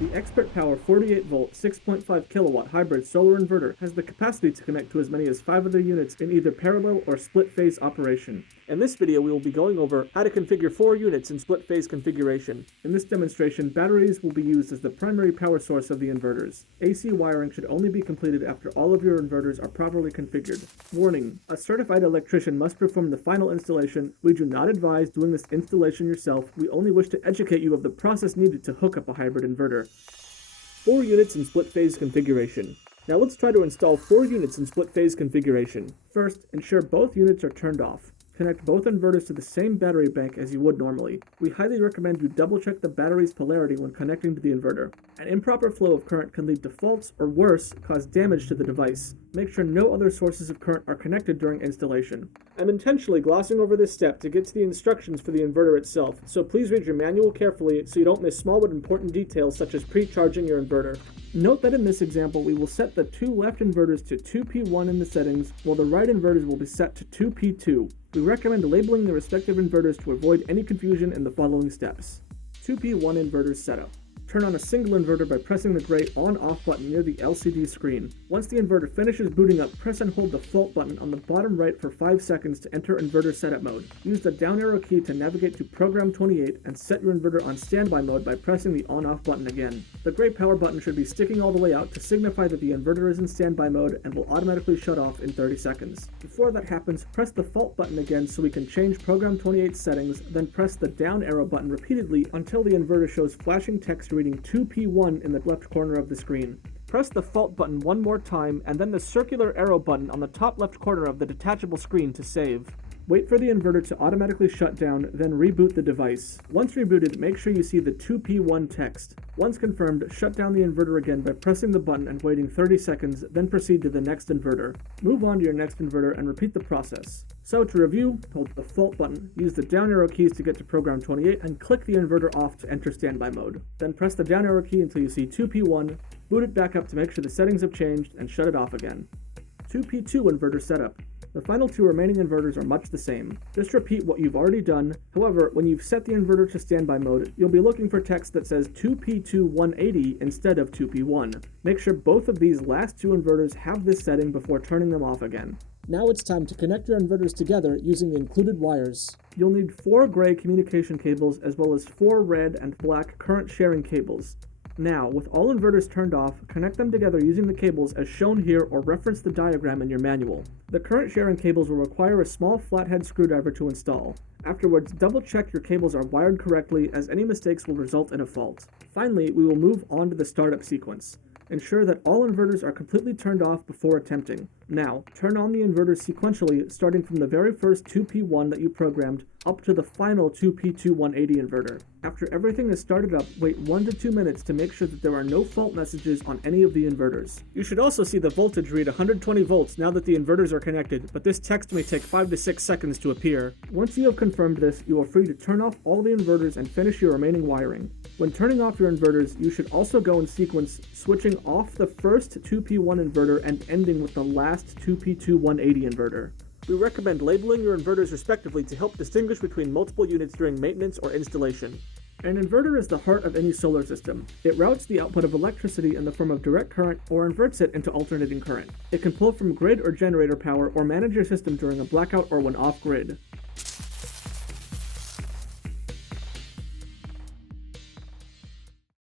The ExpertPower 48-volt 6.5 kilowatt hybrid solar inverter has the capacity to connect to as many as 5 other units in either parallel or split-phase operation. In this video, we will be going over how to configure 4 units in split-phase configuration. In this demonstration, batteries will be used as the primary power source of the inverters. AC wiring should only be completed after all of your inverters are properly configured. Warning: a certified electrician must perform the final installation. We do not advise doing this installation yourself. We only wish to educate you of the process needed to hook up a hybrid inverter. 4 units in split-phase configuration. Now let's try to install 4 units in split-phase configuration. First, ensure both units are turned off. Connect both inverters to the same battery bank as you would normally. We highly recommend you double-check the battery's polarity when connecting to the inverter. An improper flow of current can lead to faults or worse, cause damage to the device. Make sure no other sources of current are connected during installation. I'm intentionally glossing over this step to get to the instructions for the inverter itself, so please read your manual carefully so you don't miss small but important details such as pre-charging your inverter. Note that in this example, we will set the 2 left inverters to 2P1 in the settings, while the right inverters will be set to 2P2. We recommend labeling the respective inverters to avoid any confusion in the following steps. 2P1 inverter setup. Turn on a single inverter by pressing the gray on-off button near the LCD screen. Once the inverter finishes booting up, press and hold the fault button on the bottom right for 5 seconds to enter inverter setup mode. Use the down arrow key to navigate to program 28 and set your inverter on standby mode by pressing the on-off button again. The gray power button should be sticking all the way out to signify that the inverter is in standby mode and will automatically shut off in 30 seconds. Before that happens, press the fault button again so we can change program 28 settings, then press the down arrow button repeatedly until the inverter shows flashing text reading 2P1 in the left corner of the screen. Press the fault button one more time and then the circular arrow button on the top left corner of the detachable screen to save. Wait for the inverter to automatically shut down, then reboot the device. Once rebooted, make sure you see the 2P1 text. Once confirmed, shut down the inverter again by pressing the button and waiting 30 seconds, then proceed to the next inverter. Move on to your next inverter and repeat the process. So to review, hold the fault button, use the down arrow keys to get to program 28, and click the inverter off to enter standby mode. Then press the down arrow key until you see 2P1, boot it back up to make sure the settings have changed, and shut it off again. 2P2 inverter setup. The final 2 remaining inverters are much the same. Just repeat what you've already done. However, when you've set the inverter to standby mode, you'll be looking for text that says 2P2 180 instead of 2P1. Make sure both of these last 2 inverters have this setting before turning them off again. Now it's time to connect your inverters together using the included wires. You'll need 4 gray communication cables as well as 4 red and black current sharing cables. Now, with all inverters turned off, connect them together using the cables as shown here or reference the diagram in your manual. The current sharing cables will require a small flathead screwdriver to install. Afterwards, double check your cables are wired correctly as any mistakes will result in a fault. Finally, we will move on to the startup sequence. Ensure that all inverters are completely turned off before attempting. Now, turn on the inverters sequentially starting from the very first 2P1 that you programmed up to the final 2P2 180 inverter. After everything is started up, wait 1 to 2 minutes to make sure that there are no fault messages on any of the inverters. You should also see the voltage read 120 volts now that the inverters are connected, but this text may take 5 to 6 seconds to appear. Once you have confirmed this, you are free to turn off all the inverters and finish your remaining wiring. When turning off your inverters, you should also go in sequence, switching off the first 2P1 inverter and ending with the last 2P2 180 inverter. We recommend labeling your inverters respectively to help distinguish between multiple units during maintenance or installation. An inverter is the heart of any solar system. It routes the output of electricity in the form of direct current or inverts it into alternating current. It can pull from grid or generator power or manage your system during a blackout or when off-grid.